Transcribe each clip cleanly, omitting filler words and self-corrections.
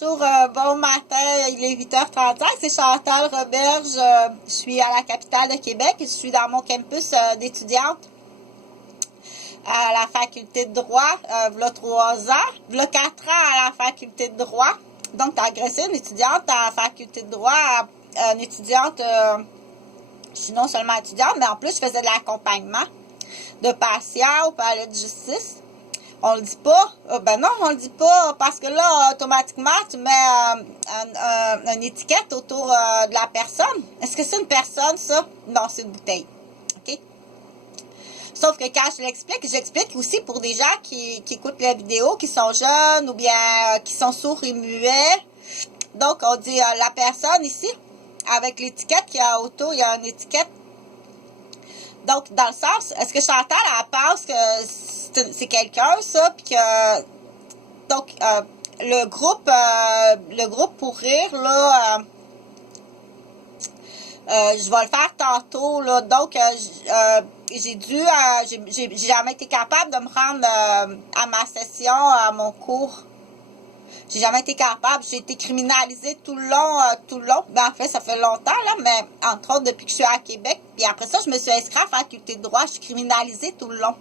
Bonjour, bon matin, il est 8h35, c'est Chantal Roberge, je suis à la capitale de Québec, je suis dans mon campus d'étudiante à la faculté de droit, v'là 3 ans, v'là 4 ans à la faculté de droit. Donc, tu as agressé une étudiante à la faculté de droit, une étudiante, je suis non seulement étudiante, mais en plus, je faisais de l'accompagnement de patients au palais de justice. On le dit pas? Ben non, on le dit pas parce que là, automatiquement, tu mets une étiquette autour de la personne. Est-ce que c'est une personne, ça? Non, c'est une bouteille. OK? Sauf que quand je l'explique, j'explique aussi pour des gens qui écoutent la vidéo, qui sont jeunes ou bien qui sont sourds et muets. Donc, on dit la personne ici, avec l'étiquette qu'il y a autour, il y a une étiquette. Donc, dans le sens, est-ce que Chantal, elle pense que c'est quelqu'un, ça, puis que... Donc, le groupe pour rire, là, je vais le faire tantôt, là. Donc, j'ai jamais été capable de me rendre à ma session, à mon cours. J'ai jamais été capable. J'ai été criminalisée tout le long. Ben, en fait, ça fait longtemps, là, mais entre autres, depuis que je suis à Québec. Puis après ça, je me suis inscrite à la faculté de droit. Je suis criminalisée tout le long.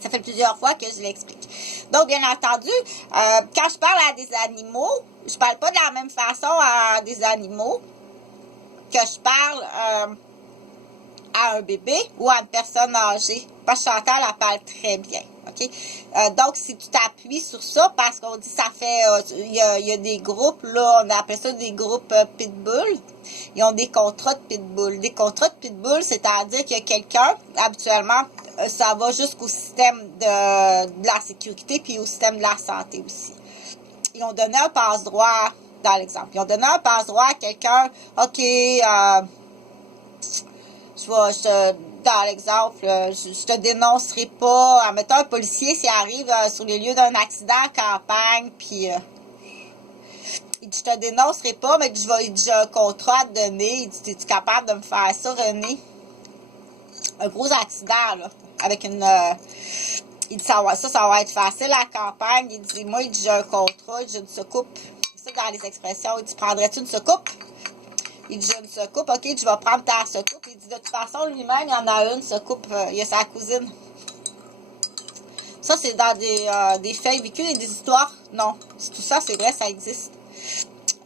Ça fait plusieurs fois que je l'explique. Donc, bien entendu, quand je parle à des animaux, je parle pas de la même façon à des animaux que je parle à un bébé ou à une personne âgée. Parce que Chantal, elle parle très bien. OK? Donc, si tu t'appuies sur ça, parce qu'on dit ça fait... Il y a des groupes, là, on appelle ça des groupes pitbull. Ils ont des contrats de pitbull. Des contrats de pitbull, c'est-à-dire qu'il y a quelqu'un, habituellement, ça va jusqu'au système de la sécurité puis au système de la santé aussi. Ils ont donné un passe-droit, dans l'exemple. Ils ont donné un passe-droit à quelqu'un, OK, dans l'exemple, je te dénoncerai pas. Admettons, un policier, s'il arrive sur les lieux d'un accident en campagne, puis il dit, je te dénoncerai pas, mais j'ai un contrat à te donner. Il dit, es-tu capable de me faire ça, René? Un gros accident, là, avec une... il dit, ça va être facile à la campagne. Il dit, moi, j'ai un contrat, j'ai une soucoupe. C'est ça, dans les expressions. Il dit, prendrais-tu une soucoupe? Il dit, j'ai une soucoupe. OK, je vais prendre ta soucoupe. Il dit, de toute façon, lui-même, il y en a une soucoupe. Il y a sa cousine. Ça, c'est dans des faits vécus et des histoires. Non, tout ça, c'est vrai, ça existe.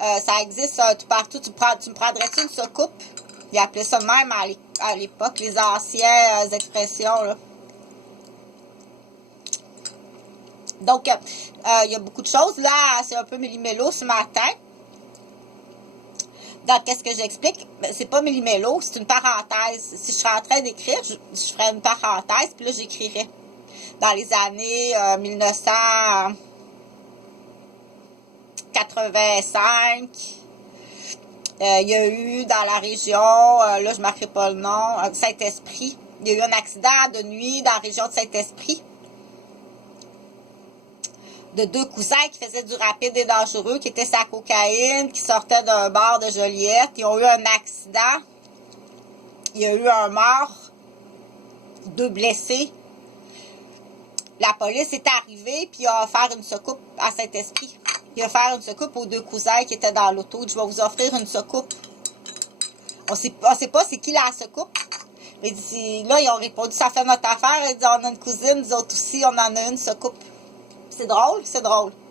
Ça existe tout partout. Tu me prendrais-tu une soucoupe? Il appelait ça de même à l'époque, les anciennes expressions, là. Donc, il y a beaucoup de choses. Là, c'est un peu méli-mélo ce matin. Donc, qu'est-ce que j'explique? Ben, c'est pas méli-mélo, c'est une parenthèse. Si je serais en train d'écrire, je ferais une parenthèse, puis là, j'écrirais. Dans les années 1985, il y a eu dans la région, là, je ne marquerai pas le nom, de Saint-Esprit. Il y a eu un accident de nuit dans la région de Saint-Esprit de 2 cousins qui faisaient du rapide et dangereux, qui étaient sa cocaïne, qui sortaient d'un bar de Joliette. Ils ont eu un accident. Il y a eu un mort, 2 blessés. La police est arrivée, puis il a offert une soucoupe à Saint-Esprit. Il a offert une soucoupe aux 2 cousins qui étaient dans l'auto. Il dit, je vais vous offrir une soucoupe. On sait pas c'est qui la soucoupe. Mais là, ils ont répondu, ça fait notre affaire. Ils disent, on a une cousine, nous autres aussi, on en a une soucoupe. C'est drôle.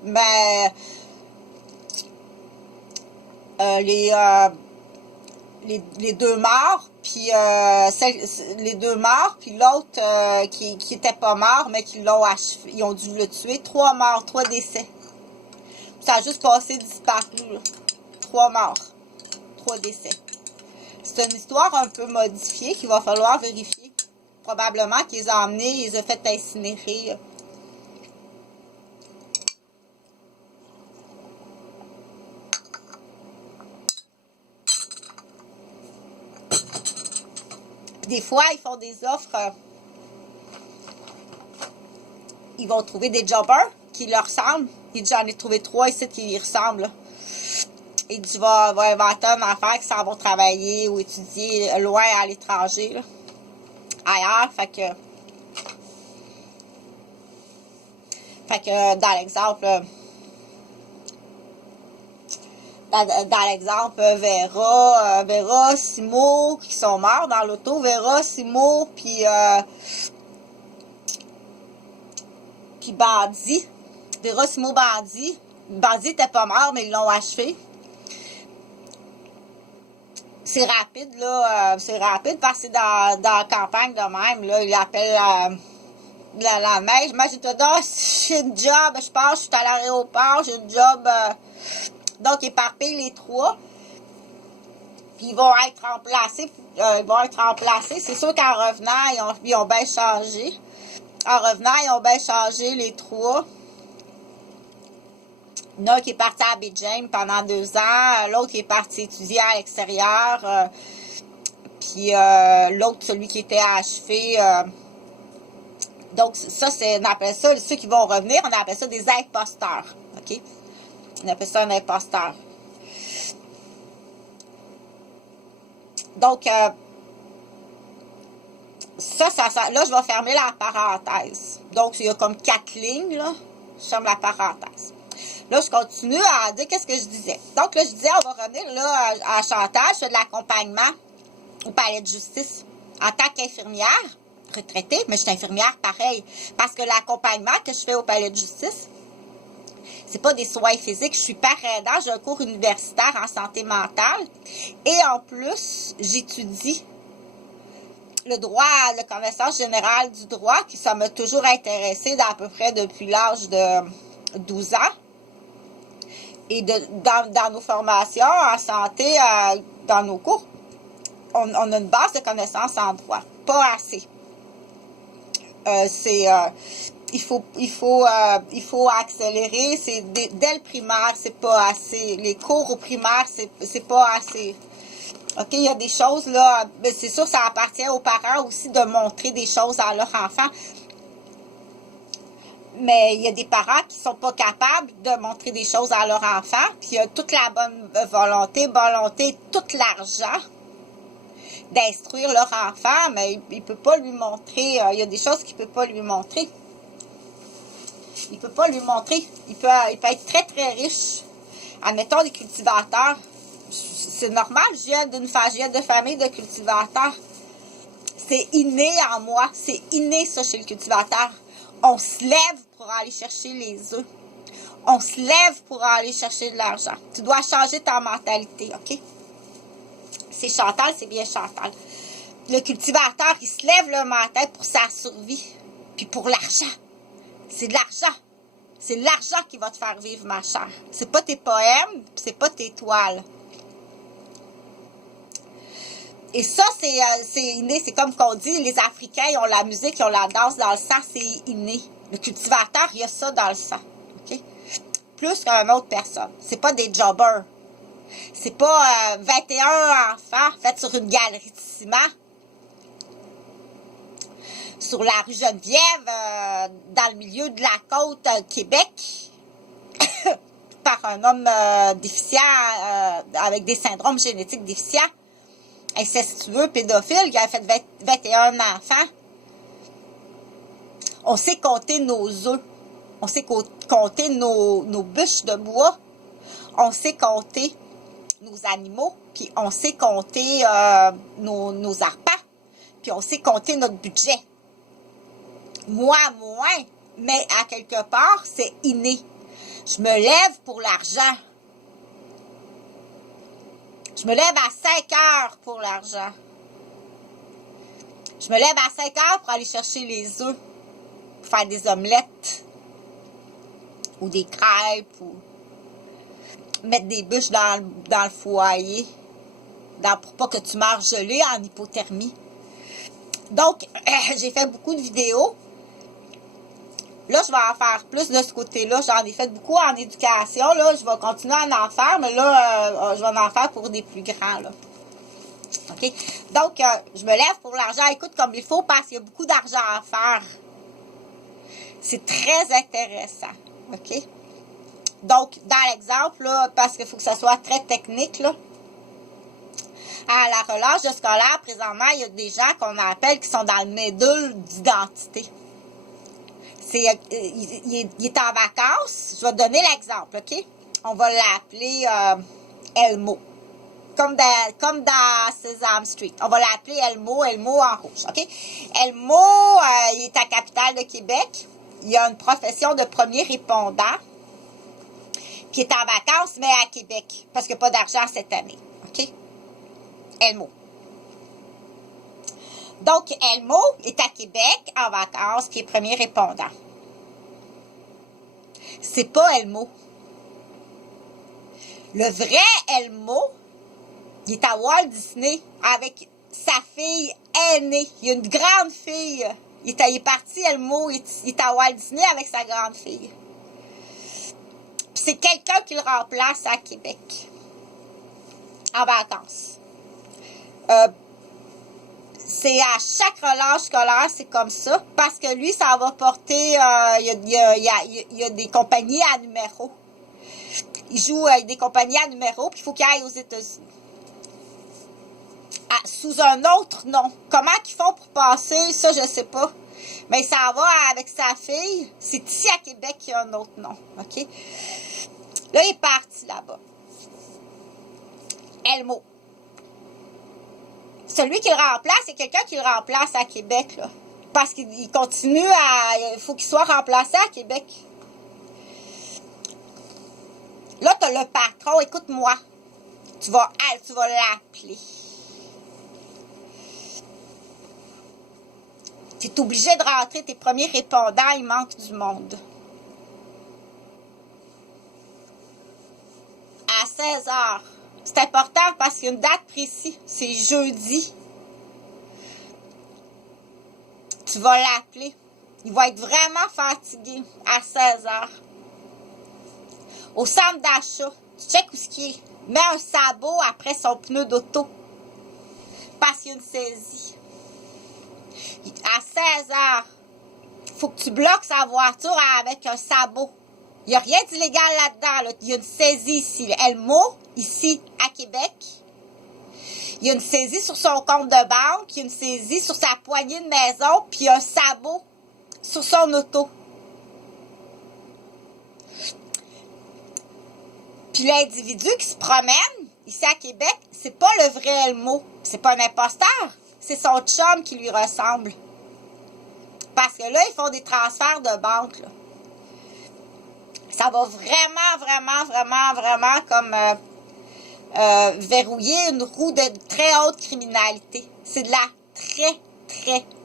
Mais les 2 morts, puis les 2 morts, puis l'autre qui était pas mort, mais qui l'ont achevé, ils ont dû le tuer. 3 morts, 3 décès. Ça a juste passé disparu, là. 3 morts, 3 décès. C'est une histoire un peu modifiée qu'il va falloir vérifier. Probablement qu'ils les ont emmenés, ils les ont fait incinérer. Des fois, ils font des offres. Ils vont trouver des jobbers qui leur ressemblent. Il dit, j'en ai trouvé 3 ici qui y ressemblent. Là. Il dit, va inventer une affaire qui s'en vont travailler ou étudier loin à l'étranger. Ailleurs. Fait que dans l'exemple, dans l'exemple, Vera, Simo, qui sont morts dans l'auto, Vera, Simo, puis Bandit. Vera, Simo, Bandit. Bandit n'était pas mort, mais ils l'ont achevé. C'est rapide, là, c'est rapide parce que c'est dans la campagne de même, là, il appelle la neige. Moi, j'ai dit, j'ai une job, je pense, je suis à l'aéroport, j'ai une job, donc éparpillent les trois. Puis ils vont être remplacés, c'est sûr qu'en revenant, ils ont bien changé. En revenant, ils ont bien changé, les trois. Il y en a un qui est parti à Abidjan pendant 2 ans, l'autre qui est parti étudier à l'extérieur, puis l'autre, celui qui était achevé. Donc, ça, on appelle ça, ceux qui vont revenir, on appelle ça des imposteurs. OK? On appelle ça un imposteur. Donc, là, je vais fermer la parenthèse. Donc, il y a comme 4 lignes, là. Je ferme la parenthèse. Là, je continue à dire qu'est-ce que je disais. Donc, là, je disais, on va revenir là à Chantal. Je fais de l'accompagnement au palais de justice en tant qu'infirmière retraitée, mais je suis infirmière pareil. Parce que l'accompagnement que je fais au palais de justice, c'est pas des soins physiques. Je suis parrainant, j'ai un cours universitaire en santé mentale. Et en plus, j'étudie le droit, la connaissance générale du droit, qui ça m'a toujours intéressé à peu près depuis l'âge de 12 ans. Et dans nos formations en santé, dans nos cours, on a une base de connaissances en droit. Pas assez. Il faut accélérer. Dès le primaire, c'est pas assez. Les cours au primaire, c'est pas assez. OK, il y a des choses là, mais c'est sûr, ça appartient aux parents aussi de montrer des choses à leur enfant. Mais il y a des parents qui sont pas capables de montrer des choses à leur enfant, puis il y a toute la bonne volonté, tout l'argent d'instruire leur enfant, mais il peut pas lui montrer, il y a des choses qu'il peut pas lui montrer. Il peut pas lui montrer. Il peut être très, très riche. Admettons, des cultivateurs. C'est normal, je viens de famille de cultivateurs. C'est inné en moi. C'est inné, ça, chez le cultivateur. On se lève pour aller chercher les œufs. On se lève pour aller chercher de l'argent. Tu dois changer ta mentalité, OK? C'est Chantal, c'est bien Chantal. Le cultivateur, il se lève le matin pour sa survie. Puis pour l'argent. C'est de l'argent. C'est l'argent qui va te faire vivre, ma chère. C'est pas tes poèmes, c'est pas tes toiles. Et ça, c'est inné. C'est comme qu'on dit, les Africains, ils ont la musique, ils ont la danse dans le sang, c'est inné. Le cultivateur, il y a ça dans le sang. OK? Plus qu'une autre personne. C'est pas des jobbers. C'est pas 21 enfants faits sur une galerie de ciment. Sur la rue Geneviève, dans le milieu de la côte Québec, par un homme déficient, avec des syndromes génétiques déficients, incestueux, pédophile, qui a fait 21 enfants. On sait compter nos œufs. On sait compter nos bûches de bois. On sait compter nos animaux. Puis on sait compter nos arpents. Puis on sait compter notre budget. Moi, moins. Mais à quelque part, c'est inné. Je me lève pour l'argent. Je me lève à 5 heures pour l'argent. Je me lève à 5 heures pour aller chercher les œufs. Pour faire des omelettes. Ou des crêpes. Ou mettre des bûches dans le foyer. Pour pas que tu meurs gelé en hypothermie. Donc, j'ai fait beaucoup de vidéos. Là, je vais en faire plus de ce côté-là. J'en ai fait beaucoup en éducation. Là, je vais continuer à en faire, mais là, je vais en faire pour des plus grands. Là. OK? Donc, je me lève pour l'argent. Écoute comme il faut parce qu'il y a beaucoup d'argent à faire. C'est très intéressant. OK? Donc, dans l'exemple, là, parce qu'il faut que ça soit très technique, là, à la relâche de scolaire, présentement, il y a des gens qu'on appelle qui sont dans le médule d'identité. Il est en vacances. Je vais te donner l'exemple, OK? On va l'appeler Elmo. Comme dans Sesame Street. On va l'appeler Elmo, Elmo en rouge, OK? Elmo, il est à la capitale de Québec. Il a une profession de premier répondant. Puis il est en vacances, mais à Québec. Parce qu'il n'y a pas d'argent cette année, OK? Elmo. Donc, Elmo est à Québec en vacances, puis est premier répondant. C'est pas Elmo. Le vrai Elmo, il est à Walt Disney avec sa fille aînée. Il y a une grande fille. Il est parti, Elmo, il est à Walt Disney avec sa grande fille. Puis c'est quelqu'un qui le remplace à Québec. En vacances. C'est à chaque relâche scolaire, c'est comme ça. Parce que lui, ça va porter... il y a des compagnies à numéro. Il joue avec des compagnies à numéro, puis il faut qu'il aille aux États-Unis. Sous un autre nom. Comment ils font pour passer, ça, je sais pas. Mais ça va avec sa fille. C'est ici à Québec qu'il y a un autre nom. OK? Là, il est parti là-bas. Elmo. Celui qui le remplace, c'est quelqu'un qui le remplace à Québec, là. Parce qu'il continue à... Il faut qu'il soit remplacé à Québec. Là, tu as le patron. Écoute-moi. Tu vas l'appeler. Tu es obligé de rentrer tes premiers répondants. Il manque du monde. À 16h. C'est important parce qu'il y a une date précise. C'est jeudi. Tu vas l'appeler. Il va être vraiment fatigué à 16h. Au centre d'achat, tu checkes où ce qui est. Mets un sabot après son pneu d'auto. Parce qu'il y a une saisie. À 16h, il faut que tu bloques sa voiture avec un sabot. Il n'y a rien d'illégal là-dedans. Là. Il y a une saisie ici. Elmo, ici, à Québec. Il y a une saisie sur son compte de banque. Il y a une saisie sur sa poignée de maison. Puis il y a un sabot sur son auto. Puis l'individu qui se promène ici à Québec, c'est pas le vrai Elmo. C'est pas un imposteur. C'est son chum qui lui ressemble. Parce que là, ils font des transferts de banque. Là. Ça va vraiment comme verrouiller une roue de très haute criminalité. C'est de la très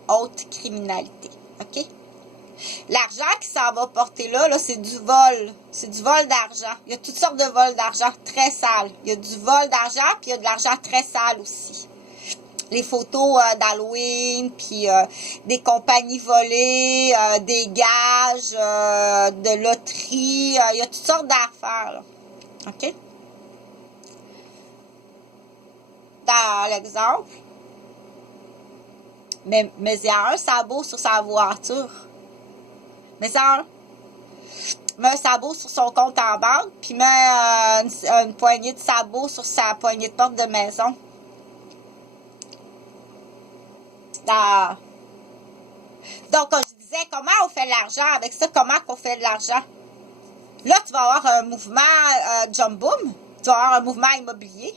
haute criminalité. OK? L'argent qui s'en va porter là, c'est du vol. C'est du vol d'argent. Il y a toutes sortes de vols d'argent très sales. Il y a du vol d'argent, puis il y a de l'argent très sale aussi. Les photos d'Halloween, puis des compagnies volées, des gages, de loterie. Il y a toutes sortes d'affaires. Là. OK? Dans l'exemple, mais il y a un sabot sur sa voiture. Mais ça, met un sabot sur son compte en banque, puis met une poignée de sabots sur sa poignée de porte de maison. Donc, comme je disais, comment on fait de l'argent? Avec ça, comment on fait de l'argent? Là, tu vas avoir un mouvement jump boom. Tu vas avoir un mouvement immobilier.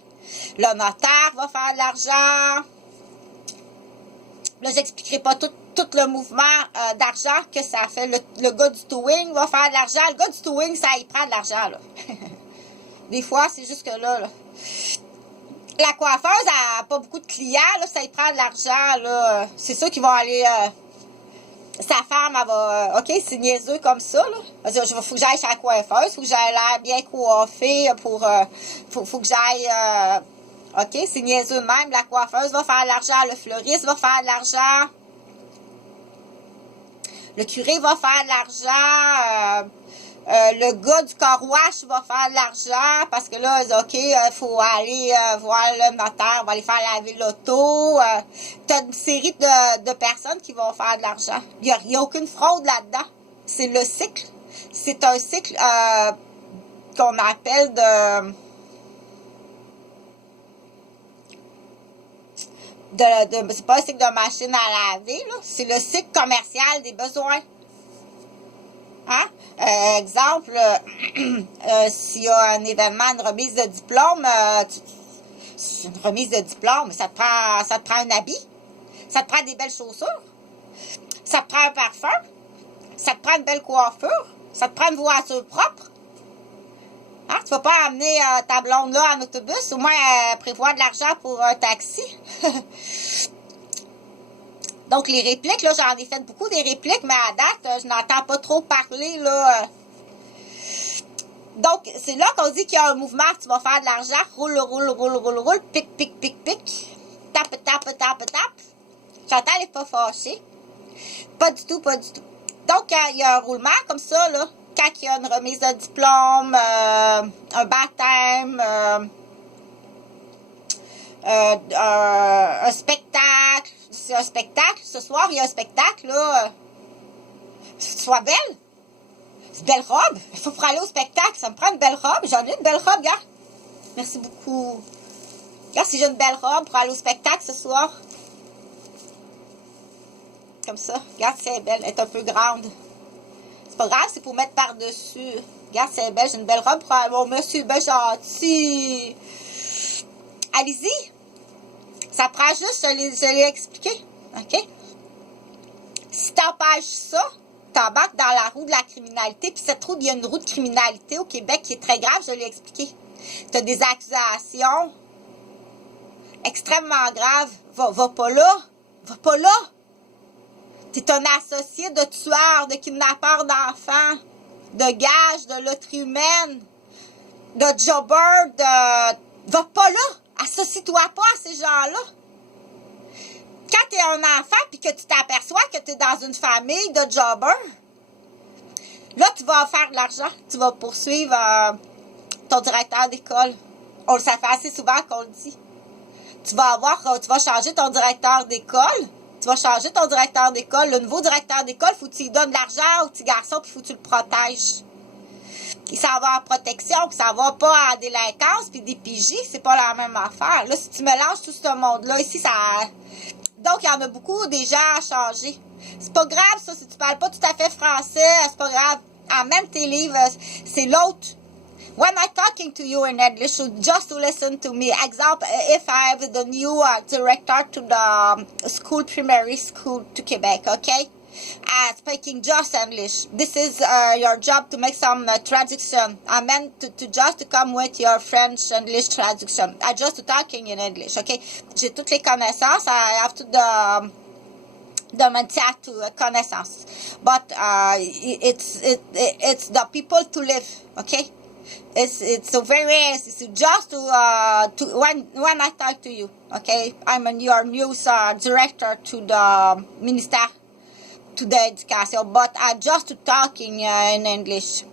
Le notaire va faire de l'argent. Là, j'expliquerai pas tout le mouvement d'argent que ça fait. Le gars du towing va faire de l'argent. Le gars du towing, ça y prend de l'argent, là. Des fois, c'est juste que là. La coiffeuse n'a pas beaucoup de clients, là, ça y prend de l'argent, là. C'est sûr qu'ils vont aller... sa femme, elle va... OK, c'est niaiseux comme ça, là. Il faut que j'aille chez la coiffeuse, il faut que j'aille l'air bien coiffée pour... faut que j'aille... OK, c'est niaiseux de même. La coiffeuse va faire de l'argent, le fleuriste va faire de l'argent. Le curé va faire de l'argent. Le gars du car wash va faire de l'argent parce que là, OK, il faut aller voir le notaire, on va aller faire laver l'auto. Tu as une série de personnes qui vont faire de l'argent. Il n'y a aucune fraude là-dedans. C'est le cycle. C'est un cycle qu'on appelle c'est pas un cycle de machine à laver, là. C'est le cycle commercial des besoins. Hein? Exemple, s'il y a un événement, une remise de diplôme, une remise de diplôme, ça te prend un habit, ça te prend des belles chaussures, ça te prend un parfum, ça te prend une belle coiffure, ça te prend une voiture propre. Hein? Tu ne vas pas amener ta blonde là en autobus, au moins prévoir de l'argent pour un taxi. Donc, les répliques, là, j'en ai fait beaucoup des répliques, mais à date, je n'entends pas trop parler, là. Donc, c'est là qu'on dit qu'il y a un mouvement, tu vas faire de l'argent, roule, pic, tape. Chantal n'est pas fâchée. Pas du tout. Donc, il y a un roulement comme ça, là, quand il y a une remise de diplôme, un baptême, un spectacle. C'est un spectacle. Ce soir, il y a un spectacle, là. Sois belle. C'est une belle robe. Il faut pour aller au spectacle. Ça me prend une belle robe. J'en ai une belle robe, regarde. Merci beaucoup. Regarde si j'ai une belle robe pour aller au spectacle ce soir. Comme ça. Regarde si elle est belle. Elle est un peu grande. C'est pas grave, c'est pour mettre par-dessus. Regarde si elle est belle. J'ai une belle robe pour aller. Mon monsieur est bien gentil. Allez-y. Ça prend juste, je l'ai expliqué. OK? Si t'empêches ça, t'embarques dans la roue de la criminalité. Puis cette roue, il y a une roue de criminalité au Québec qui est très grave, je l'ai expliqué. T'as des accusations extrêmement graves. Va pas là. Va pas là. T'es un associé de tueur, de kidnappeur d'enfants, de gage, de loterie humaine, de jobber, Va pas là. Associe-toi pas à ces gens-là. Quand tu es un enfant puis que tu t'aperçois que tu es dans une famille de jobbers, là, tu vas faire de l'argent. Tu vas poursuivre ton directeur d'école. Ça fait assez souvent qu'on le dit. Tu vas changer ton directeur d'école. Le nouveau directeur d'école, il faut que tu lui donnes de l'argent au petit garçon puis il faut que tu le protèges. Il s'en va en protection, puis ça va pas en délinquance, puis des PJ, c'est pas la même affaire. Là, si tu mélanges tout ce monde-là, ici, ça... Donc, il y en a beaucoup déjà à changer. C'est pas grave, ça, si tu parles pas tout à fait français, c'est pas grave. En même tes livres, c'est l'autre. When I'm talking to you in English, so just to listen to me. Example, if I have the new director to the school, primary school to Quebec, okay? Speaking just English. This is your job to make some traduction. I meant to just to come with your French English traduction. I just talking in English, okay? J'ai toutes les connaissances. I have to the mental connaissances. But it's the people to live, okay? It's so very easy. So just to when I talk to you, okay? I'm your news director to the minister. To the education, but I'm just talking in English.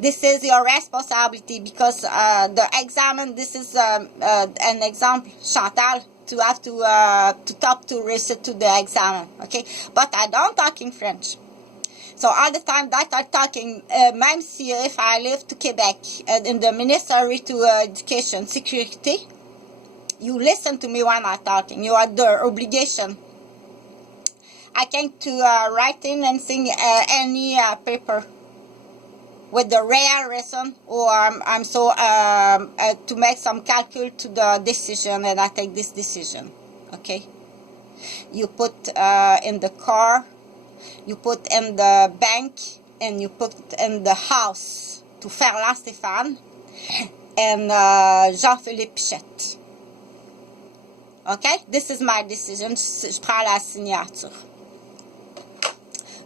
This is your responsibility because the exam, this is an example, Chantal, to have to talk to research to the exam, okay? But I don't talk in French. So all the time that I'm talking, même si if I live to Quebec, in the Ministry to Education, Security, you listen to me when I'm talking. You are the obligation. I came to write in and sing any paper with the real reason, or I'm so to make some calcul to the decision, and I take this decision. Okay, you put in the car, you put in the bank, and you put in the house to Ferland Stéphane and Jean-Philippe Pichette. Okay, this is my decision. Je prends la signature.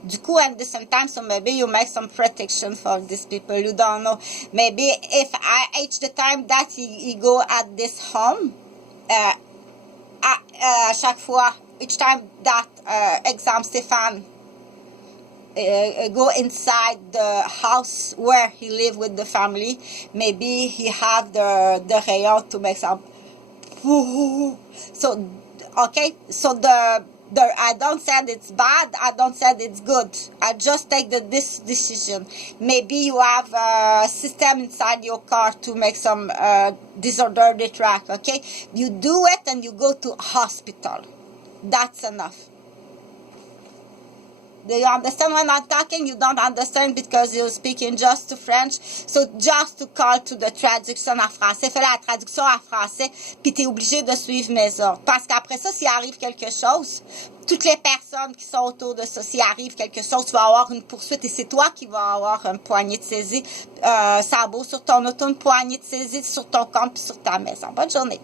Du coup, and sometimes, so maybe you make some protection for these people. You don't know. Maybe if each the time that he go at this home, chaque fois, each time that exam Stéphane go inside the house where he live with the family, maybe he have the rayon to make some. So, okay, so I don't say it's bad, I don't say it's good. I just take this decision. Maybe you have a system inside your car to make some disorderly track, okay? You do it and you go to hospital. That's enough. Do you understand when I'm talking? You don't understand because you're speaking just to French. So just to call to the traduction en français. Fais la traduction en français, puis t'es obligé de suivre mes ordres. Parce qu'après ça, s'il arrive quelque chose, toutes les personnes qui sont autour de ça, s'il arrive quelque chose, tu vas avoir une poursuite et c'est toi qui vas avoir une poignée de saisie, sabot sur ton auto, une poignée de saisie sur ton compte puis sur ta maison. Bonne journée.